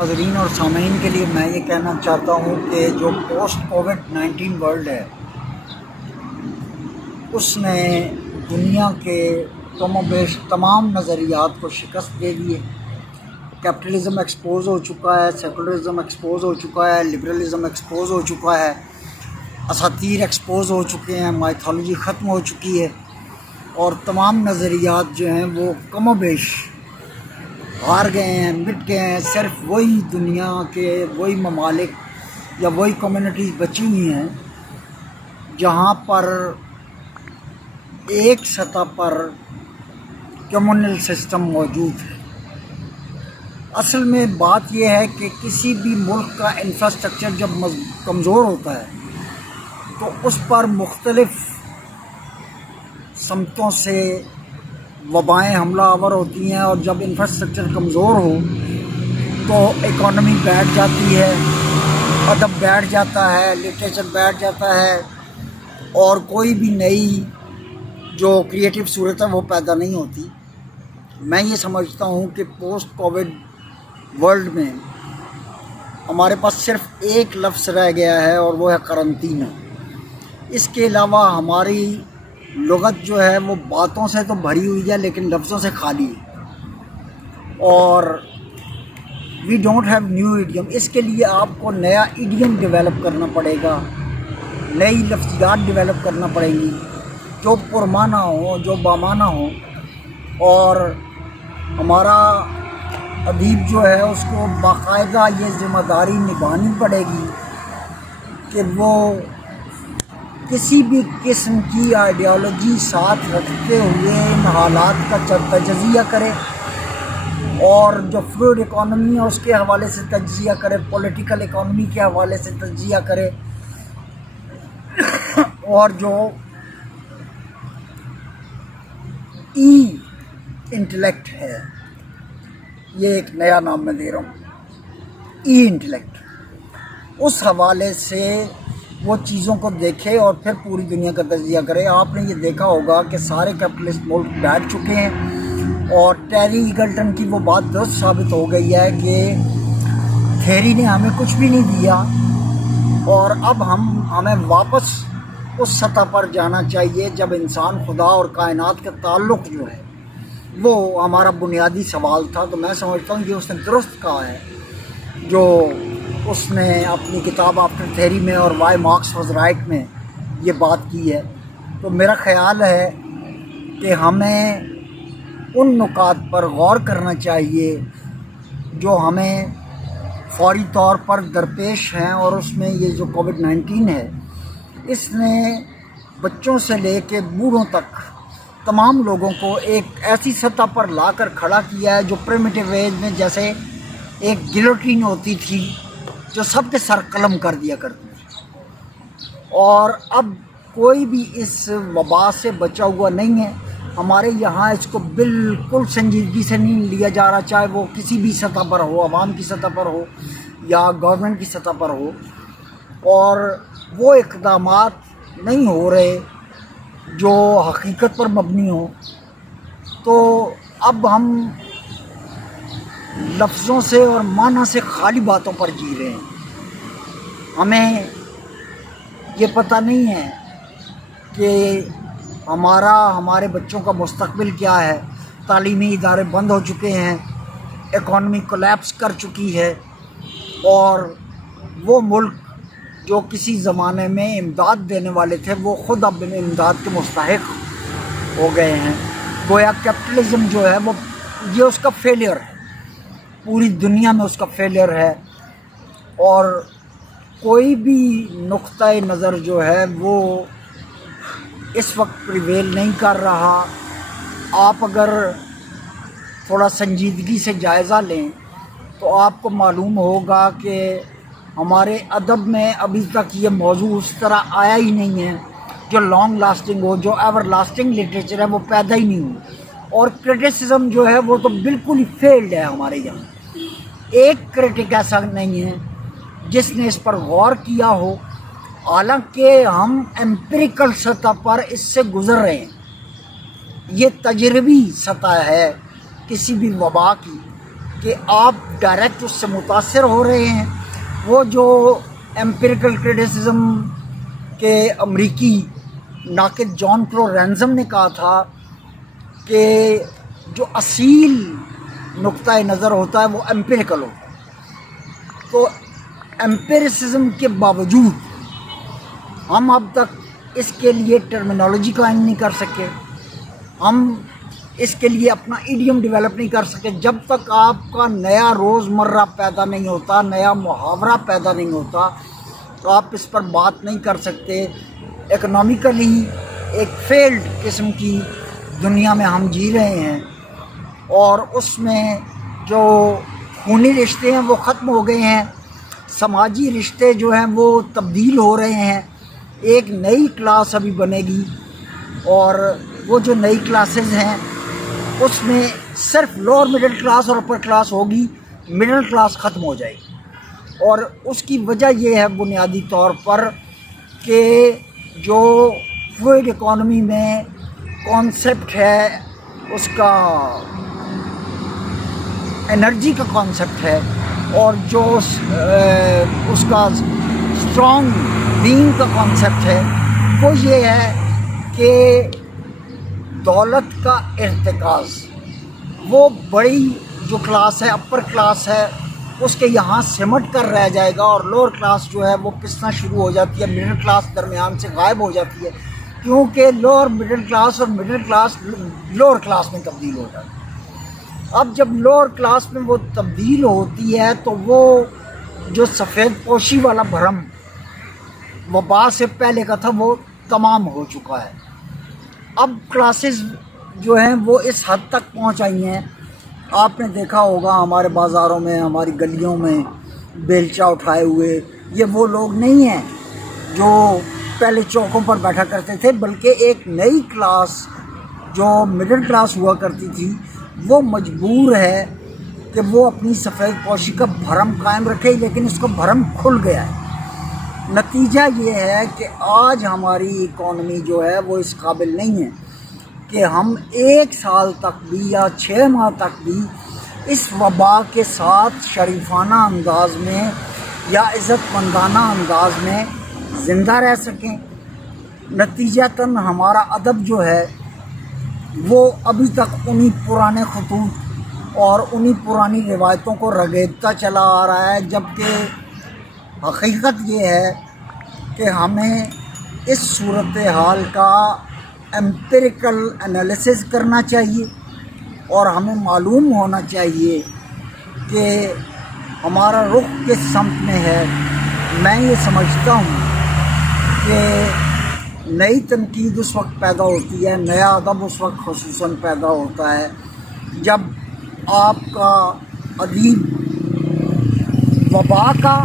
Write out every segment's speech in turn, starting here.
ناظرین اور سامعین کے لیے میں یہ کہنا چاہتا ہوں کہ جو پوسٹ کووڈ-19 ورلڈ ہے اس نے دنیا کے کم و بیش تمام نظریات کو شکست دے دی ہے۔ کیپٹلزم ایکسپوز ہو چکا ہے، سیکولرزم ایکسپوز ہو چکا ہے، لبرلزم ایکسپوز ہو چکا ہے، اساطیر ایکسپوز ہو چکے ہیں، مائتھولوجی ختم ہو چکی ہے اور تمام نظریات جو ہیں وہ کم و بیش ہار گئے ہیں، مٹ گئے ہیں۔ صرف وہی دنیا کے وہی ممالک یا وہی کمیونٹیز بچی ہوئی ہیں جہاں پر ایک سطح پر کمیونل سسٹم موجود ہے۔ اصل میں بات یہ ہے کہ کسی بھی ملک کا انفراسٹرکچر جب کمزور ہوتا ہے تو اس پر مختلف سمتوں سے وبائیں حملہ آور ہوتی ہیں، اور جب انفراسٹرکچر کمزور ہو تو اکانومی بیٹھ جاتی ہے، ادب بیٹھ جاتا ہے، لٹریچر بیٹھ جاتا ہے، اور کوئی بھی نئی جو کریٹیو صورت ہے وہ پیدا نہیں ہوتی۔ میں یہ سمجھتا ہوں کہ پوسٹ کووڈ ورلڈ میں ہمارے پاس صرف ایک لفظ رہ گیا ہے اور وہ ہے قرنطینہ۔ اس کے علاوہ ہماری لغت جو ہے وہ باتوں سے تو بھری ہوئی ہے لیکن لفظوں سے خالی ہے، اور we don't have new idiom. اس کے لیے آپ کو نیا ایڈیم ڈیولپ کرنا پڑے گا، نئی لفظیات ڈیولپ کرنا پڑیں گی جو پرمعنی ہوں، جو بامعنی ہوں، اور ہمارا ادیب جو ہے اس کو باقاعدہ یہ ذمہ داری نبھانی پڑے گی کہ وہ کسی بھی قسم کی آئیڈیالوجی ساتھ رکھتے ہوئے ان حالات کا تجزیہ کرے، اور جو فلوئڈ اکانومی ہے اس کے حوالے سے تجزیہ کرے، پولیٹیکل اکانومی کے حوالے سے تجزیہ کرے، اور جو انٹلیکٹ ہے، یہ ایک نیا نام میں دے رہا ہوں، انٹلیکٹ، اس حوالے سے وہ چیزوں کو دیکھے اور پھر پوری دنیا کا تجزیہ کرے۔ آپ نے یہ دیکھا ہوگا کہ سارے کیپٹلسٹ ملک بیٹھ چکے ہیں، اور ٹیری ایگلٹن کی وہ بات درست ثابت ہو گئی ہے کہ تھیری نے ہمیں کچھ بھی نہیں دیا، اور اب ہمیں واپس اس سطح پر جانا چاہیے جب انسان خدا اور کائنات کا تعلق جو ہے وہ ہمارا بنیادی سوال تھا۔ تو میں سمجھتا ہوں کہ اس نے درست کہا ہے جو اس نے اپنی کتاب آفٹر تھیری میں اور وائی مارکس واز رائٹ میں یہ بات کی ہے۔ تو میرا خیال ہے کہ ہمیں ان نکات پر غور کرنا چاہیے جو ہمیں فوری طور پر درپیش ہیں، اور اس میں یہ جو کووڈ-19 ہے اس نے بچوں سے لے کے بوڑھوں تک تمام لوگوں کو ایک ایسی سطح پر لا کر کھڑا کیا ہے جو پریمیٹیو ایج میں جیسے ایک گلوٹین ہوتی تھی جو سب کے سر قلم کر دیا کرتی تھی، اور اب کوئی بھی اس وبا سے بچا ہوا نہیں ہے۔ ہمارے یہاں اس کو بالکل سنجیدگی سے نہیں لیا جا رہا، چاہے وہ کسی بھی سطح پر ہو، عوام کی سطح پر ہو یا گورنمنٹ کی سطح پر ہو، اور وہ اقدامات نہیں ہو رہے جو حقیقت پر مبنی ہوں۔ تو اب ہم لفظوں سے اور معنی سے خالی باتوں پر جی رہے ہیں۔ ہمیں یہ پتہ نہیں ہے کہ ہمارے بچوں کا مستقبل کیا ہے۔ تعلیمی ادارے بند ہو چکے ہیں، اکانومی کولیپس کر چکی ہے، اور وہ ملک جو کسی زمانے میں امداد دینے والے تھے وہ خود اب امداد کے مستحق ہو گئے ہیں۔ گویا کیپٹلزم جو ہے وہ یہ اس کا فیلئر ہے، پوری دنیا میں اس کا فیلئر ہے، اور کوئی بھی نقطہ نظر جو ہے وہ اس وقت پریویل نہیں کر رہا۔ آپ اگر تھوڑا سنجیدگی سے جائزہ لیں تو آپ کو معلوم ہوگا کہ ہمارے ادب میں ابھی تک یہ موضوع اس طرح آیا ہی نہیں ہے جو لانگ لاسٹنگ ہو، جو ایور لاسٹنگ لٹریچر ہے وہ پیدا ہی نہیں ہوئی، اور کرٹیسزم جو ہے وہ تو بالکل ہی فیلڈ ہے۔ ہمارے یہاں ایک کرٹک ایسا نہیں ہے جس نے اس پر غور کیا ہو، حالانکہ ہم ایمپیریکل سطح پر اس سے گزر رہے ہیں۔ یہ تجربی سطح ہے کسی بھی وبا کی کہ آپ ڈائریکٹ اس سے متاثر ہو رہے ہیں. وہ جو ایمپیریکل کرٹیسزم کے امریکی ناقد جان کلو رینزم نے کہا تھا کہ جو اصیل نقطۂ نظر ہوتا ہے وہ ایمپیریکل ہوتا ہے. تو ایمپیریسزم کے باوجود ہم اب تک اس کے لیے ٹرمینالوجی قائم نہیں کر سکے, ہم اس کے لیے اپنا ایڈیم ڈیولپ نہیں کر سکے. جب تک آپ کا نیا روزمرہ پیدا نہیں ہوتا, نیا محاورہ پیدا نہیں ہوتا, تو آپ اس پر بات نہیں کر سکتے. اکنامیکلی ایک فیلڈ قسم کی دنیا میں ہم جی رہے ہیں, اور اس میں جو خونی رشتے ہیں وہ ختم ہو گئے ہیں, سماجی رشتے جو ہیں وہ تبدیل ہو رہے ہیں. ایک نئی کلاس ابھی بنے گی, اور وہ جو نئی کلاسز ہیں اس میں صرف لوور مڈل کلاس اور اپر کلاس ہوگی, مڈل کلاس ختم ہو جائے گی. اور اس کی وجہ یہ ہے بنیادی طور پر کہ جو فلوئڈ اکانومی میں کانسیپٹ ہے, اس کا انرجی کا کانسیپٹ ہے, اور جو اس کا اسٹرانگ بینگ کا کانسیپٹ ہے, وہ یہ ہے کہ دولت کا ارتکاز. وہ بڑی جو کلاس ہے, اپر کلاس ہے, اس کے یہاں سمٹ کر رہ جائے گا, اور لوور کلاس جو ہے وہ پسنا شروع ہو جاتی ہے, مڈل کلاس درمیان سے غائب ہو جاتی ہے, کیونکہ لوور مڈل کلاس اور مڈل کلاس لوور کلاس میں تبدیل ہو جاتی ہے. اب جب لوور کلاس میں وہ تبدیل ہوتی ہے تو وہ جو سفید پوشی والا بھرم وبا سے پہلے کا تھا وہ تمام ہو چکا ہے. اب کلاسز جو ہیں وہ اس حد تک پہنچ آئی ہیں, آپ نے دیکھا ہوگا ہمارے بازاروں میں, ہماری گلیوں میں بیلچا اٹھائے ہوئے, یہ وہ لوگ نہیں ہیں جو پہلے چوکوں پر بیٹھا کرتے تھے, بلکہ ایک نئی کلاس جو مڈل کلاس ہوا کرتی تھی وہ مجبور ہے کہ وہ اپنی سفید پوشی کا بھرم قائم رکھے, لیکن اس کا بھرم کھل گیا ہے. نتیجہ یہ ہے کہ آج ہماری اکانومی جو ہے وہ اس قابل نہیں ہے کہ ہم 1 سال تک بھی یا 6 ماہ تک بھی اس وبا کے ساتھ شریفانہ انداز میں یا عزت مندانہ انداز میں زندہ رہ سکیں. نتیجتاً ہمارا ادب جو ہے وہ ابھی تک انہی پرانے خطوط اور انہی پرانی روایتوں کو رگیدتا چلا آ رہا ہے, جبکہ حقیقت یہ ہے کہ ہمیں اس صورتحال کا ایمپیریکل انالیسز کرنا چاہیے, اور ہمیں معلوم ہونا چاہیے کہ ہمارا رخ کس سمت میں ہے. میں یہ سمجھتا ہوں کہ نئی تنقید اس وقت پیدا ہوتی ہے, نیا ادب اس وقت خصوصاً پیدا ہوتا ہے جب آپ کا ادیب وبا کا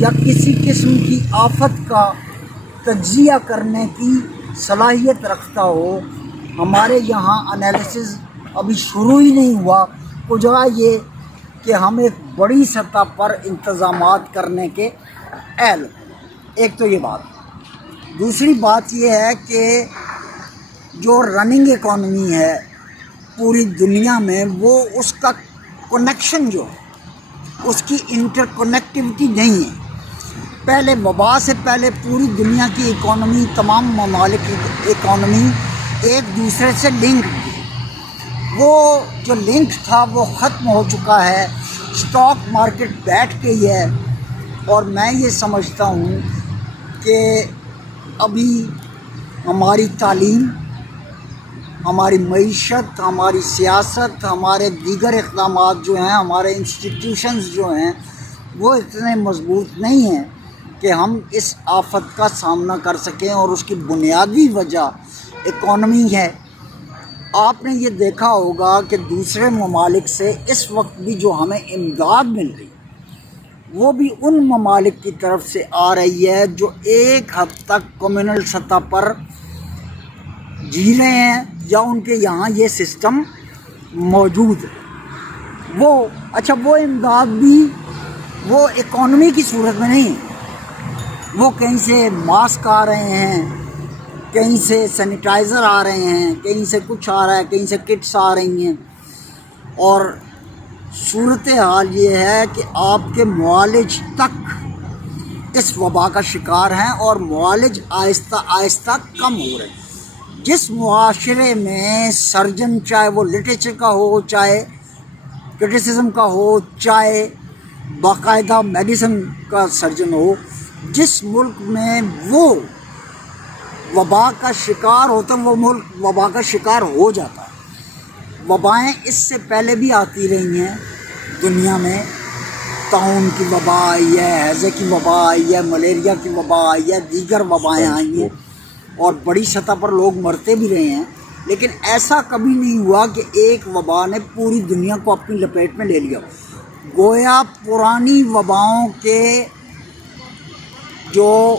یا کسی قسم کی آفت کا تجزیہ کرنے کی صلاحیت رکھتا ہو. ہمارے یہاں انالیسز ابھی شروع ہی نہیں ہوا, وجہ یہ کہ ہم ایک بڑی سطح پر انتظامات کرنے کے اہل. ایک تو یہ بات. دوسری بات یہ ہے کہ جو رننگ اکانومی ہے پوری دنیا میں, وہ اس کا کنیکشن جو ہے اس کی انٹر کنیکٹیوٹی نہیں ہے. پہلے وبا سے پہلے پوری دنیا کی اکانومی, تمام ممالک کی اکانومی ایک دوسرے سے لنک تھی. وہ جو لنک تھا وہ ختم ہو چکا ہے, اسٹاک مارکیٹ بیٹھ گئی ہے. اور میں یہ سمجھتا ہوں کہ ابھی ہماری تعلیم, ہماری معیشت, ہماری سیاست, ہمارے دیگر اقدامات جو ہیں, ہمارے انسٹیٹیوشنز جو ہیں وہ اتنے مضبوط نہیں ہیں کہ ہم اس آفت کا سامنا کر سکیں, اور اس کی بنیادی وجہ اکانومی ہے. آپ نے یہ دیکھا ہوگا کہ دوسرے ممالک سے اس وقت بھی جو ہمیں امداد مل رہی وہ بھی ان ممالک کی طرف سے آ رہی ہے جو ایک حد تک کمیونل سطح پر جی رہے ہیں یا ان کے یہاں یہ سسٹم موجود ہے. وہ امداد بھی وہ اکانومی کی صورت میں نہیں, وہ کہیں سے ماسک آ رہے ہیں, کہیں سے سینیٹائزر آ رہے ہیں, کہیں سے کچھ آ رہا ہے, کہیں سے کٹس آ رہی ہیں, اور صورتحال یہ ہے کہ آپ کے معالج تک اس وبا کا شکار ہیں اور معالج آہستہ آہستہ کم ہو رہے ہیں۔ جس معاشرے میں سرجن، چاہے وہ لٹریچر کا ہو، چاہے کرٹیسزم کا ہو، چاہے باقاعدہ میڈیسن کا سرجن ہو، جس ملک میں وہ وبا کا شکار ہوتا ہے وہ ملک وبا کا شکار ہو جاتا ہے۔ وبائیں اس سے پہلے بھی آتی رہی ہیں دنیا میں، طاعون کی وبا آئی ہے، ہیضے کی وبا آئی ہے، ملیریا کی وبا آئی ہے، دیگر وبائیں آئی ہیں اور بڑی سطح پر لوگ مرتے بھی رہے ہیں، لیکن ایسا کبھی نہیں ہوا کہ ایک وبا نے پوری دنیا کو اپنی لپیٹ میں لے لیا۔ گویا پرانی وباؤں کے جو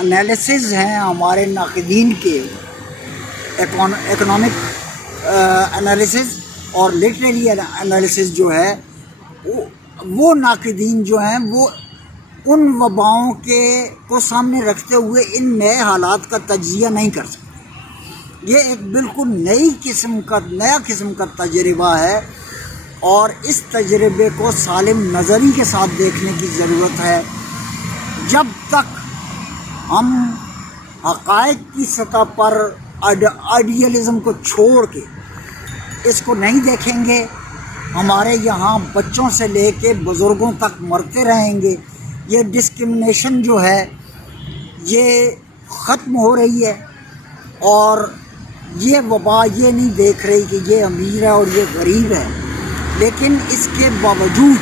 انالیسز ہیں ہمارے ناقدین کے، اکنامک انالیسز اور لٹریری انالیسز جو ہے، وہ ناقدین جو ہیں وہ ان وباؤں کے کو سامنے رکھتے ہوئے ان نئے حالات کا تجزیہ نہیں کر سکتے۔ یہ ایک بالکل نیا قسم کا تجربہ ہے اور اس تجربے کو سالم نظری کے ساتھ دیکھنے کی ضرورت ہے۔ جب تک ہم حقائق کی سطح پر آئیڈیلزم کو چھوڑ کے اس کو نہیں دیکھیں گے، ہمارے یہاں بچوں سے لے کے بزرگوں تک مرتے رہیں گے۔ یہ ڈسکرمنیشن جو ہے یہ ختم ہو رہی ہے اور یہ وبا یہ نہیں دیکھ رہی کہ یہ امیر ہے اور یہ غریب ہے، لیکن اس کے باوجود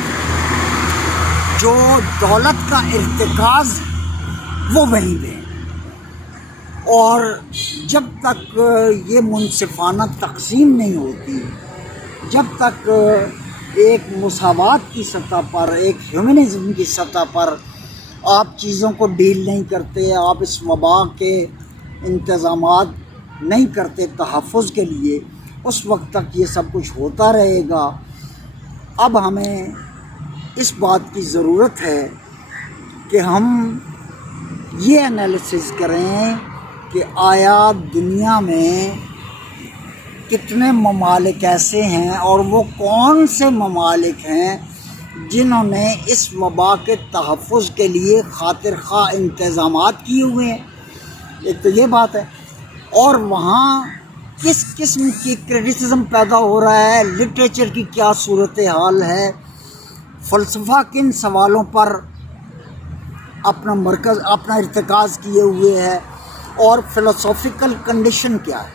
جو دولت کا ارتکاز وہ وہیں پہ ہے۔ اور جب تک یہ منصفانہ تقسیم نہیں ہوتی، جب تک ایک مساوات کی سطح پر، ایک ہیومنزم کی سطح پر آپ چیزوں کو ڈیل نہیں کرتے، آپ اس وبا کے انتظامات نہیں کرتے تحفظ کے لیے، اس وقت تک یہ سب کچھ ہوتا رہے گا۔ اب ہمیں اس بات کی ضرورت ہے کہ ہم یہ انالیسز کریں کہ آیا دنیا میں کتنے ممالک ایسے ہیں اور وہ کون سے ممالک ہیں جنہوں نے اس وبا کے تحفظ کے لیے خاطر خواہ انتظامات کیے ہوئے ہیں۔ ایک تو یہ بات ہے، اور وہاں کس قسم کی کرٹیسزم پیدا ہو رہا ہے، لٹریچر کی کیا صورتحال ہے، فلسفہ کن سوالوں پر اپنا ارتکاز کیے ہوئے ہے اور فلسافیکل کنڈیشن کیا ہے۔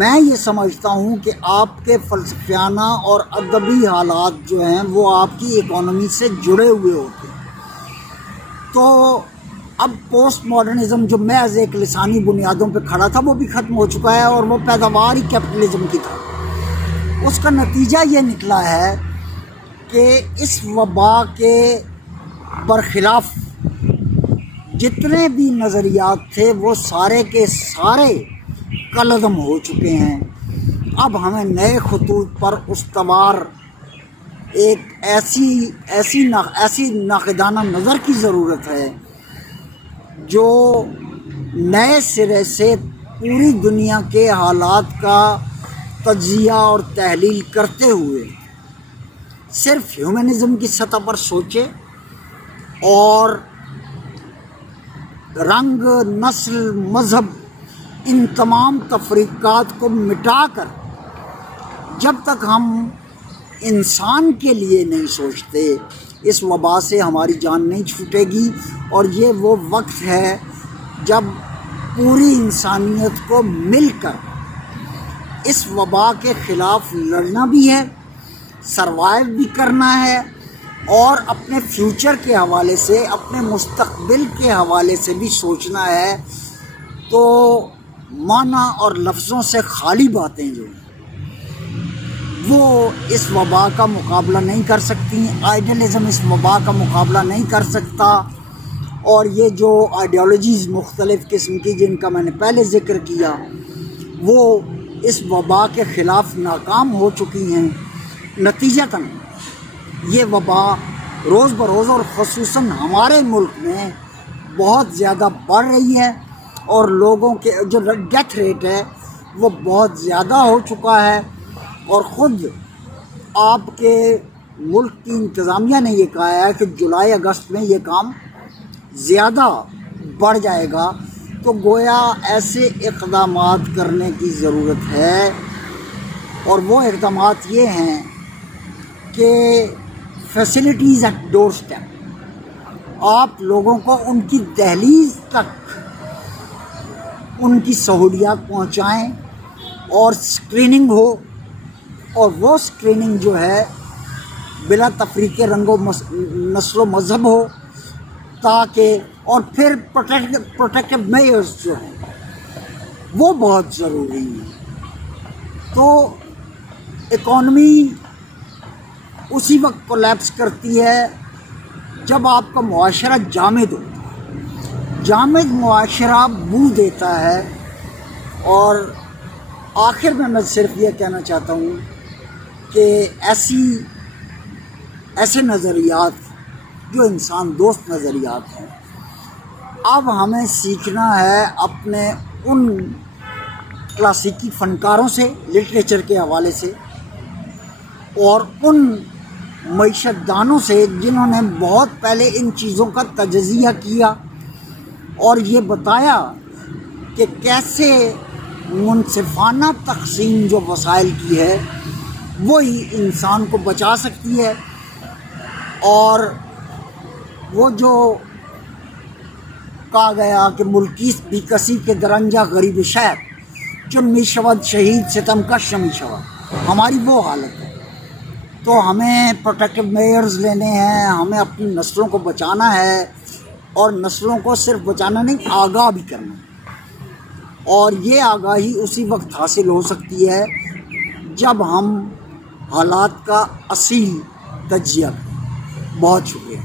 میں یہ سمجھتا ہوں کہ آپ کے فلسفیانہ اور ادبی حالات جو ہیں وہ آپ کی اکانومی سے جڑے ہوئے ہوتے ہیں۔ تو اب پوسٹ ماڈرنزم جو محض ایک لسانی بنیادوں پہ کھڑا تھا وہ بھی ختم ہو چکا ہے اور وہ پیداوار ہی کیپٹلزم کی تھا۔ اس کا نتیجہ یہ نکلا ہے کہ اس وبا کے برخلاف جتنے بھی نظریات تھے وہ سارے کے سارے کالعدم ہو چکے ہیں۔ اب ہمیں نئے خطوط پر استوار ایک ایسی ناقدانہ نظر کی ضرورت ہے جو نئے سرے سے پوری دنیا کے حالات کا تجزیہ اور تحلیل کرتے ہوئے صرف ہیومنزم کی سطح پر سوچے اور رنگ، نسل، مذہب، ان تمام تفریقات کو مٹا کر جب تک ہم انسان کے لیے نہیں سوچتے اس وبا سے ہماری جان نہیں چھوٹے گی۔ اور یہ وہ وقت ہے جب پوری انسانیت کو مل کر اس وبا کے خلاف لڑنا بھی ہے، سروائیو بھی کرنا ہے اور اپنے فیوچر کے حوالے سے، اپنے مستقبل کے حوالے سے بھی سوچنا ہے۔ تو معنی اور لفظوں سے خالی باتیں جو ہیں وہ اس وبا کا مقابلہ نہیں کر سکتی، آئیڈیلزم اس وبا کا مقابلہ نہیں کر سکتا، اور یہ جو آئیڈیالوجیز مختلف قسم کی جن کا میں نے پہلے ذکر کیا وہ اس وبا کے خلاف ناکام ہو چکی ہیں۔ نتیجتاً یہ وبا روز بروز اور خصوصاً ہمارے ملک میں بہت زیادہ بڑھ رہی ہے اور لوگوں کے جو ڈیتھ ریٹ ہے وہ بہت زیادہ ہو چکا ہے، اور خود آپ کے ملک کی انتظامیہ نے یہ کہا ہے کہ جولائی اگست میں یہ کام زیادہ بڑھ جائے گا، تو گویا ایسے اقدامات کرنے کی ضرورت ہے، اور وہ اقدامات یہ ہیں کہ فیسلٹیز ایٹ ڈور اسٹیپ، آپ لوگوں کو ان کی دہلیز تک ان کی سہولیات پہنچائیں، اور اسکریننگ ہو، اور وہ اسکریننگ جو ہے بلا تفریق رنگ و نسل و مذہب ہو، تاکہ اور پھر پروٹیکٹیو میئرز جو ہیں وہ بہت ضروری ہیں۔ تو اکانومی اسی وقت کولیپس کرتی ہے جب آپ کا معاشرہ جامد ہوتا ہے، جامد معاشرہ بو دیتا ہے۔ اور آخر میں صرف یہ کہنا چاہتا ہوں کہ ایسے نظریات جو انسان دوست نظریات ہیں، اب ہمیں سیکھنا ہے اپنے ان کلاسیکی فنکاروں سے، لٹریچر کے حوالے سے، اور ان معیشت دانوں سے جنہوں نے بہت پہلے ان چیزوں کا تجزیہ کیا اور یہ بتایا کہ کیسے منصفانہ تقسیم جو وسائل کی ہے وہی انسان کو بچا سکتی ہے۔ اور وہ جو کہا گیا کہ ملکیست بھی کسی کے درنجہ غریب شہر، چن می شود شہید ستم کش می شود، ہماری وہ حالت ہے۔ تو ہمیں پروٹیکٹیو میئرز لینے ہیں، ہمیں اپنی نسلوں کو بچانا ہے، اور نسلوں کو صرف بچانا نہیں، آگاہ بھی کرنا ہے۔ اور یہ آگاہی اسی وقت حاصل ہو سکتی ہے جب ہم حالات کا اصیل تجزیہ کریں۔ بہت شکریہ۔